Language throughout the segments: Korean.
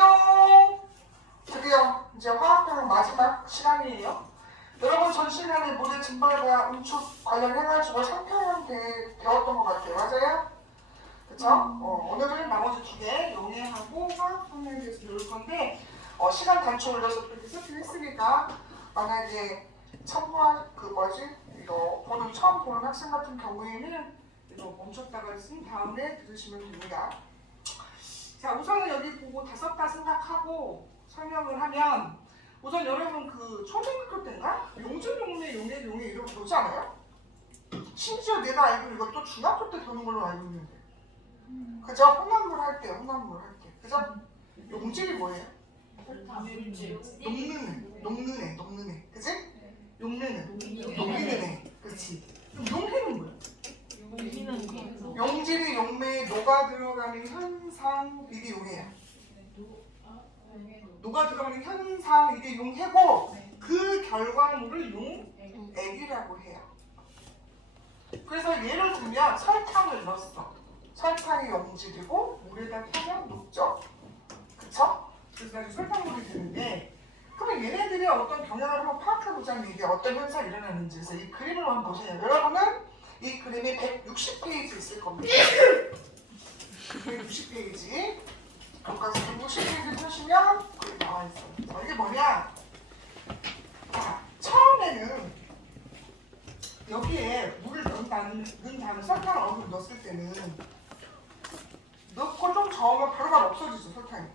안녕. 드디어 이제 화학평 마지막 시간이에요. 여러분 전 시간에 모델 증발과 응축 관련해가지고 3편은 배웠던 것 같아요. 맞아요? 그쵸? 오늘은 나머지 두 개 용해하고 화학평에 대해서 배울 건데 시간 단축을 위해서 이렇게 세팅했으니까 만약에 참고할 이거 처음 보는 학생 같은 경우에는 이거 멈췄다가 쓴 다음에 들으시면 됩니다. 자, 우선은 여기 보고 다 생각하고 설명을 하면 우선 여러분 초등학교 때인가? 용준, 용매, 용해, 용해 이런 거 배우지 않아요? 심지어 내가 알기로 이것도 중학교 때 배우는 걸로 알고 있는데 그죠? 혼합물 할 때. 그죠? 용질이 뭐예요? 녹는 애. 그지? 녹이는 애. 그렇지. 용해는 뭐야? 용질이 용매에 녹아 들어가는 현상 이게 용해야. 녹아 들어가는 현상 이게 용해고 그 결과물을 용액이라고 해요. 그래서 예를 들면 설탕을 넣었어. 설탕이 용질이고 물에다 타면 녹죠. 그쵸? 그래서 나중에 설탕물이 되는데 그러면 얘네들이 어떤 경향을 한번 파악해보자면 이게 어떤 현상이 일어나는지. 그래서 이 그림을 한번 보세요. 여러분은 이 그림이 160페이지 있을 겁니다. 160페이지. 그러니까 160페이지 펴시면 그게 나와 있어요. 자, 이게 뭐냐? 자, 처음에는 여기에 물을 넣은 다음에 설탕을 어느 정도 넣었을 때는 넣고 좀 저으면 바로바로 없어지죠, 설탕이.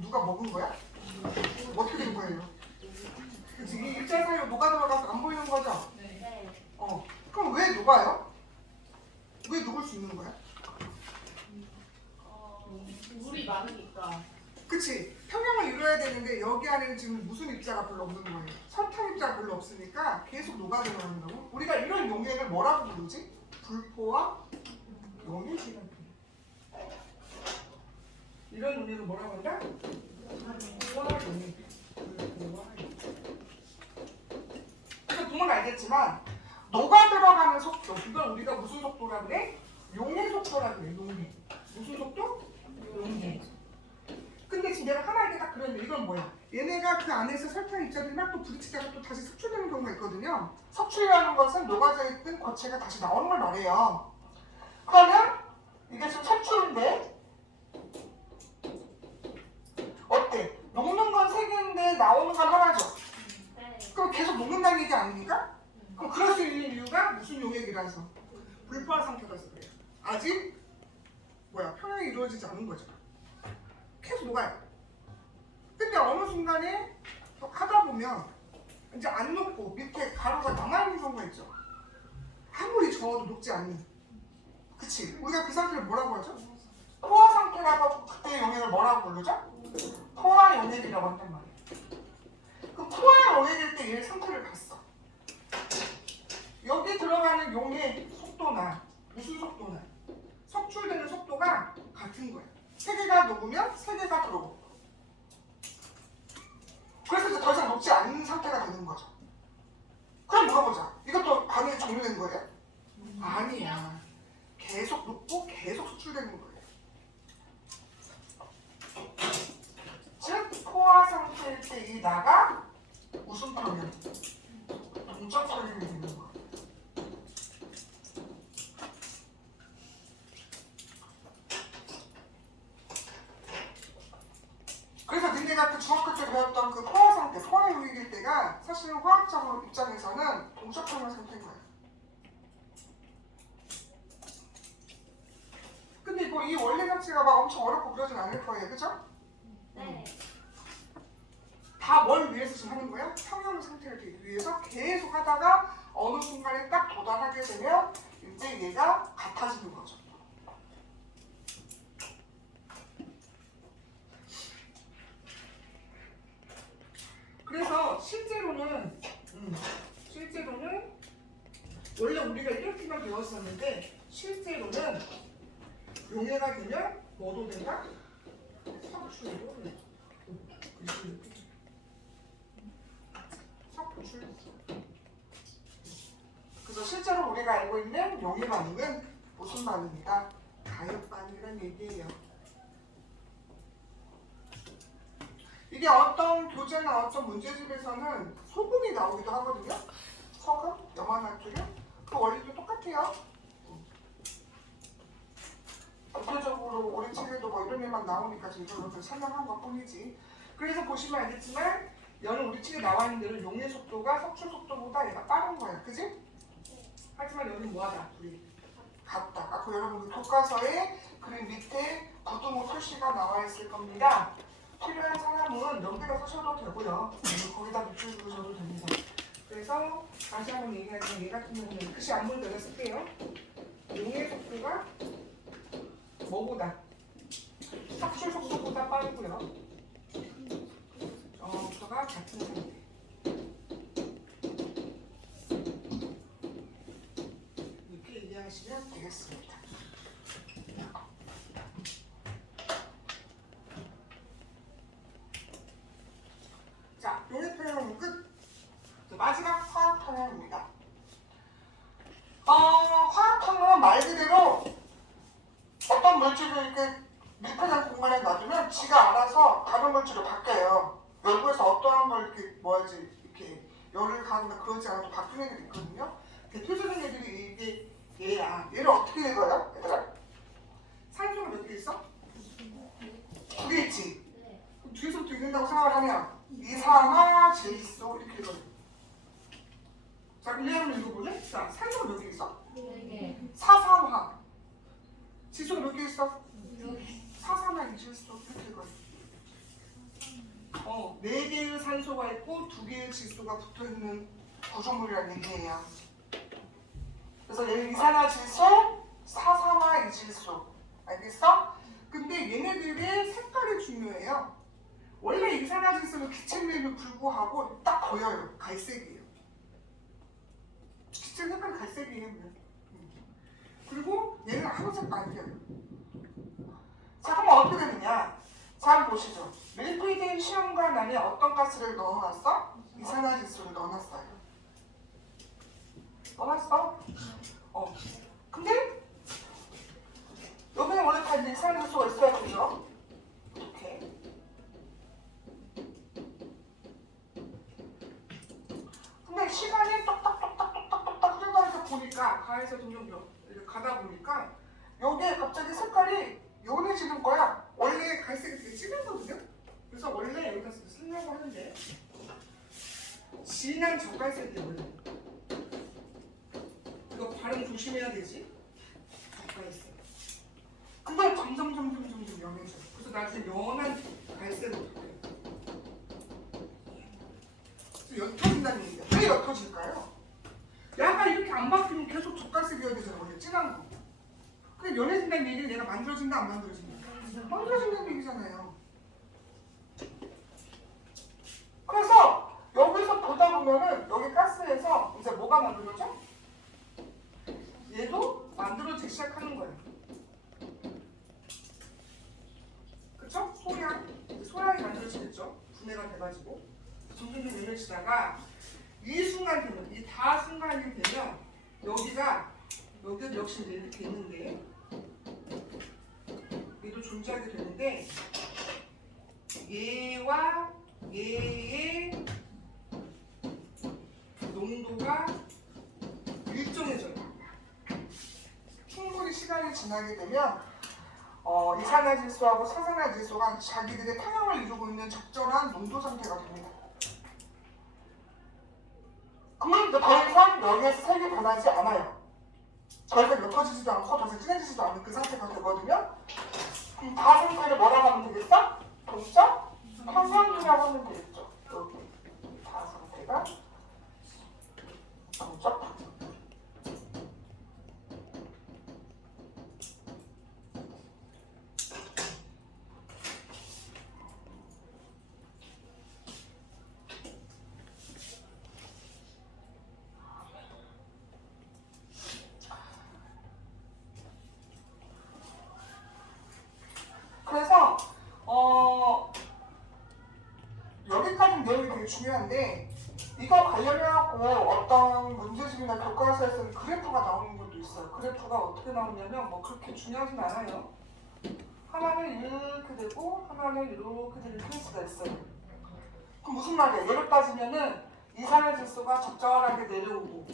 누가 먹은 거야? 어떻게 된 거예요? 그치? 이 일자 사이로 녹아 들어가서 안 보이는 거죠? 네. 그럼 왜 녹아요? 왜 녹을 수 있는 거야? 물이 많으니까. 그치? 평형을 이루어야 되는데 여기 안에는 지금 무슨 입자가 별로 없는 거예요. 설탕 입자가 별로 없으니까 계속 녹아 들어가는 거고 우리가 이런 용액을 뭐라고 부르지? 불포화 용액이라고 부르죠. 이런 용액을 뭐라고 한다? 불포화 용액. 그래서 보면 알겠지만 녹아 들어가는 속도, 이걸 우리가 무슨 속도라 그래? 용해 속도라 그래. 용해. 무슨 속도? 용해. 근데 지금 내가 하나에게 딱 그렸는데 이건 뭐야? 얘네가 그 안에서 설탕 입자들이 막 또 부딪히다가 또 다시 섭출되는 경우가 있거든요. 섭출이라는 것은 녹아져 있던 고체가 다시 나오는 걸 말해요. 그러면 이게 지금 섭출인데 어때? 녹는 건 세 개인데 나오는 건 하나죠? 네. 그럼 계속 녹는다는 얘기 아닙니까? 그럼 그럴 수 있는 이유가 무슨 용액이라서? 불포화 상태라서 그래요. 아직 평형이 이루어지지 않은 거죠. 계속 녹아요. 근데 어느 순간에 하다 보면 이제 안 녹고 밑에 가루가 남아있는 경우가 있죠. 아무리 저어도 녹지 않는. 그치? 우리가 그 상태를 뭐라고 하죠? 포화 상태라고 그때 용액을 뭐라고 부르죠? 포화 용액이라고 한단 말이에요. 그럼 포화 용액일 때 얘 상태를 봤어. 여기 들어가는 용의 속도나 무슨 속도나 섭출되는 속도가 같은 거야. 세 개가 녹으면 세 개가 들어오고. 그래서 이제 더 이상 녹지 않는 상태가 되는 거죠. 그럼 물어보자. 이것도 반응이 종료된 거예요? 아니야. 계속 녹고 계속 수출되는 거예요. 즉 포화 상태일 때 이 나가 무슨 평형? 동적 평형이 되는 거예요. 그래서 니네가 그 중학교 때 배웠던 그 포화 상태, 포화 용액일 때가 사실은 화학적 입장에서는 동적 평형 상태인 거예요. 근데 이 원리 자체가 막 엄청 어렵고 그러진 않을 거예요, 그죠? 네. 다 뭘 위해서 지금 하는 거야? 평형 상태를 되기 위해서 계속 하다가 어느 순간에 딱 도달하게 되면 이제 얘가 같아지는 거죠. 그래서 실제로는 원래 우리가 이렇게만 배웠었는데 실제로는 용해가 되면 뭐도 된다? 섭출도 섭출. 그래서 실제로 우리가 알고 있는 용해 반응은 무슨 반응이다? 가역 반응이란 얘기예요. 이게 어떤 교재나 어떤 문제집에서는 소금이 나오기도 하거든요. 소금, 염화나트륨. 그 원리도 똑같아요. 대표적으로 우리 책에도 뭐 이런 일만 나오니까 지금 이걸 설명한 것 뿐이지. 그래서 보시면 알겠지만 얘는 우리 책에 나와 있는 대로 용의 속도가 석출 속도보다 얘가 빠른 거야. 그지? 하지만 여기는 뭐하다? 둘이 같다. 아까 여러분 교과서에 그림 밑에 부등호 표시가 나와 있을 겁니다. 필요한 사람은 여기다 쓰셔도 되고요. 거기다 붙여주셔도 됩니다. 그래서 다시 한번 얘기하자면 얘 같은 경우는 글씨 안 보이면 내가 쓸게요. 용의 속도가 뭐보다? 석출 속도보다 빠르고요. 속도가 같은 상태. 이렇게 이해하시면 되겠습니다. 자, 용의 표현은 끝. 마지막 화학 통합입니다. 화학 통합은 말 그대로 어떤 물질을 이렇게 밀폐된 공간에 놔두면 지가 알아서 다른 물질로 바뀌어요. 열구에서 어떠한 걸 이렇게 이렇게 열을 가하거나 그러지 않아도 바뀌는 애들이 있거든요. 대표적인 애들이 이게 얘야. 얘를 어떻게 읽어요, 얘들아? 산소가 몇 개 있어? 2개 있지. 그럼 뒤에서부터 읽는다고 생각을 하면 이산화질소 이렇게 읽어요. 자, 1년을 읽어볼래? 자, 산소가 몇 개 있어? 4산화. 지소가 몇 개 있어? 4산화이질소 이렇게 읽어요. 4개의 산소가 있고 2개의 질소가 붙어있는 구조물이라는 얘기예요. 그래서 얘는 이산화질소, 4산화이질소. 알겠어? 근데 얘네들의 색깔이 중요해요. 원래 이산화질소는 기체임에도 불구하고 딱 보여요. 갈색이에요. 기체 색깔이 갈색이에요. 그리고 얘는 아무 색도 안 펴요. 자, 그럼 어떻게 되느냐? 잘 보시죠. 밀폐된 시험관 안에 어떤 가스를 넣어놨어? 이산화질소를 넣어놨어요. 넣어놨어? 근데 여기는 원래 다 이산화질소가 있어야 되죠? 이렇게. 근데 시간이 똑딱똑딱똑딱똑딱 흘러가면서 보니까 가에서 점점 이렇게 가다 보니까 여기에 갑자기 색깔이 연해지는 거야. 원래 갈색이 되게 진하거든요. 그래서 원래 여기다 쓰려고 하는데 진한 적갈색이에요. 원래. 이거 발음 조심해야 되지. 적갈색. 근데 점점 연해져. 그래서 나중에 연한 갈색으로 바뀌어요. 옅어진다는 얘기야. 왜 옅어질까요? 약간 이렇게 안 바뀌면 계속 적갈색이어야 되잖아. 원래 진한 거. 근데 연해진다는 얘기는 얘가 만들어진다 안 만들어진다? 만들어진다는 얘기잖아요. 그래서 여기서 보다 보면은 여기 가스에서 이제 뭐가 만들어져? 얘도 만들어지기 시작하는 거예요. 그쵸? 소량이 만들어지겠죠? 분해가 돼가지고 점점 연해지다가 이 순간 되면 이 다 순간이 되면 여기도 역시 이렇게 있는데 얘도 존재하게 되는데 얘와 얘의 농도가 일정해져요. 충분히 시간이 지나게 되면 이산화질소하고 사산화질소가 자기들의 평형을 이루고 있는 적절한 농도 상태가 됩니다. 그러면 더 이상 여기에서 색이 변하지 않아요. 더 이상 옅어지지도 않고 더 이상 진해지지도 않은 그 상태가 되거든요. 그럼 다 상태를 뭐라고 하면 되겠어? 동적 평형이라고 하면 되겠죠. 여기 다 상태가 동적 평형. 그래서 여기까지 내용이 되게 중요한데 이거 관련해갖고 어떤 문제집이나 교과서에서는 그래프가 나오는 것도 있어요. 그래프가 어떻게 나오냐면 뭐 그렇게 중요하진 않아요. 하나는 이렇게 되고 하나는 이렇게 되는 케이스가 있어요. 그럼 무슨 말이야? 예를 따지면은 이산화질소가 적절하게 내려오고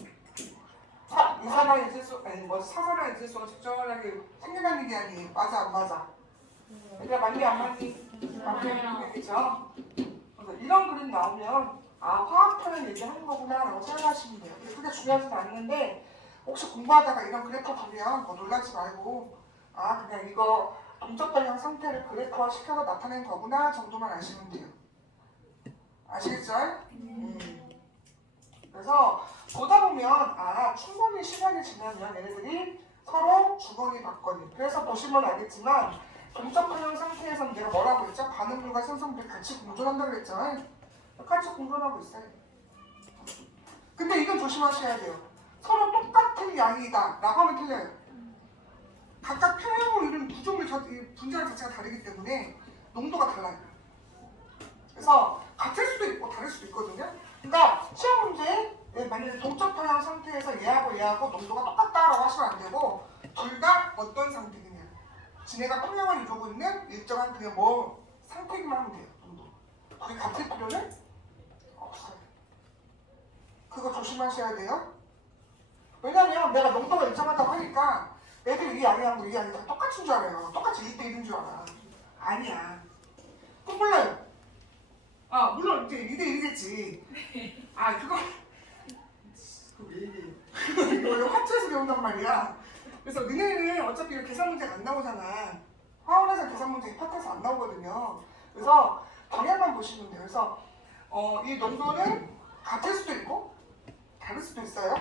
사산화질소가 적절하게 생겨나는 게 아니에요. 맞아 안 맞아? 얘들아 맞니 안 맞니? 맞는 얘기죠. 그래서 이런 그림 나오면 화학표현 얘기하는 거구나 라고 생각하시면 돼요. 근데 그게 중요하진 않는데 혹시 공부하다가 이런 그래프 보면 놀라지 말고 그냥 이거 동적 방향 상태를 그래프화 시켜서 나타낸 거구나 정도만 아시면 돼요. 아시겠죠? 그래서 보다 보면 충분히 시간이 지나면 얘네들이 서로 주거니 받거니. 그래서 보시면 알겠지만 동적 방향 상태에서는 내가 뭐라고 했죠? 반응물과 생성물이 같이 공존한다고 했죠? 같이 공존하고 있어요. 근데 이건 조심하셔야 돼요. 서로 똑같은 양이다 라고 하면 틀려요. 각각 평형으로 이런 구조물 분자량 자체가 다르기 때문에 농도가 달라요. 그래서 같을 수도 있고 다를 수도 있거든요. 그러니까 시험 문제에 만약에 동적 평형 상태에서 얘하고 농도가 똑같다라고 하시면 안 되고 둘 다 어떤 상태이냐. 지네가 평형을 이루고 있는 일정한 그냥 상태기만 하면 돼요. 농도. 그게 같을 필요는 없어요. 그거 조심하셔야 돼요. 왜냐면 내가 농도가 일정하다고 하니까 애들 이 양이하고 이 양이 다 똑같은 줄 알아요. 똑같이 1대1인 줄 알아. 아니야. 그럼 몰라요. 물론 이제 2대1이겠지. 그거 왜 이래. 이거 화투에서 배운단 말이야. 그래서 너네는 어차피 계산 문제가 안 나오잖아. 화원에서 계산 문제 파트에서 안 나오거든요. 그래서 방향만 보시면 돼요. 그래서 이 농도는 같을 수도 있고 다를 수도 있어요.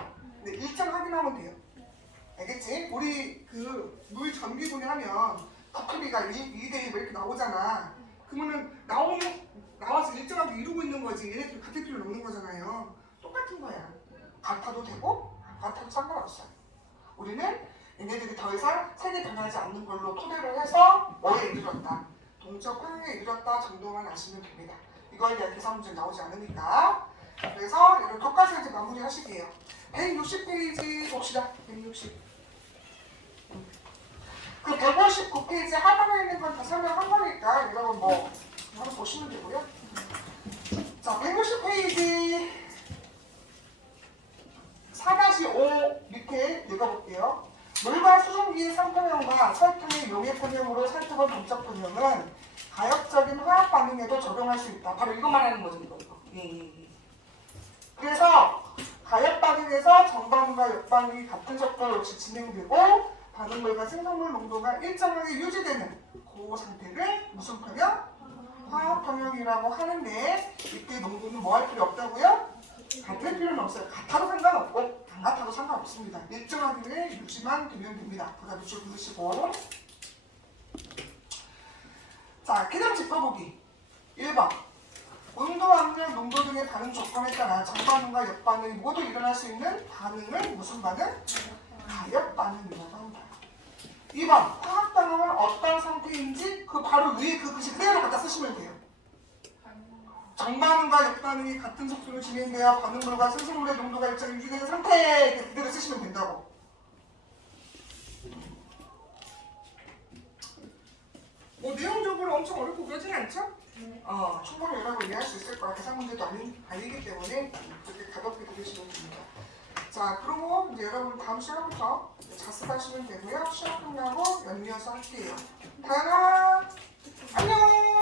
근데 일정 확인하면 돼요. 알겠지? 우리 물 전기분해 하면 부피가 2대2 이렇게 나오잖아. 그러면은 나와서 일정하게 이루고 있는 거지. 얘네들 같을 필요는 없는 거잖아요. 똑같은 거야. 같아도 되고 안 같아도 상관없어요. 우리는 얘네들이 더 이상 색이 변하지 않는 걸로 토대를 해서 뭐에 이르렀다. 동적 평형에 이르렀다 정도만 아시면 됩니다. 이거에 대한 계산 문제 나오지 않으니까. 그래서 이런 것까지 이제 마무리 하시게요. 160페이지 봅시다. 160. 그 159페이지 하단에 있는 건 다 설명한 거니까 여러분 한번 보시면 되고요. 자, 160페이지 4-5 밑에 읽어볼게요. 물과 수증기의 상평형과 설탕의 용해평형으로 살펴본 동적 평형은 가역적인 화학 반응에도 적용할 수 있다. 바로 이거 말하는 거죠, 이거. 그래서 가역 반응에서 정반응과 역반응이 같은 속도로 역시 진행되고 반응물과 생성물 농도가 일정하게 유지되는 그 상태를 무슨 평형? 화학 평형이라고 하는데 이때 농도는 뭐 할 필요 없다고요? 같을 필요는 없어요. 같아도 상관없고 안 같아도 상관없습니다. 일정하게 유지만 되면 됩니다. 그다음 밑줄 그으시고 자, 그냥 짚어보기 1번 온도, 압력, 농도 등의 다른 조건에 따라 정반응과 역반응이 모두 일어날 수 있는 반응은 무슨 반응? 가역 반응이라고 합니다. 2번 화학 반응은 어떤 상태인지 그 바로 위에 그 글씨 그대로 갖다 쓰시면 돼요. 정반응과 역반응이 같은 속도로 진행되어 반응물과 생성물의 농도가 일정히 유지되는 상태 그대로 쓰시면 된다고. 내용적으로 엄청 어렵고 그러진 않죠? 충분히 여러분 이해할 수 있을 거야. 계산 문제도 아니기 때문에 그렇게 가볍게 들으시면 됩니다. 자, 그리고 이제 여러분 다음 시간부터 자습하시면 되고요. 시험 끝나고 연이어서 할게요. 다현아, 안녕!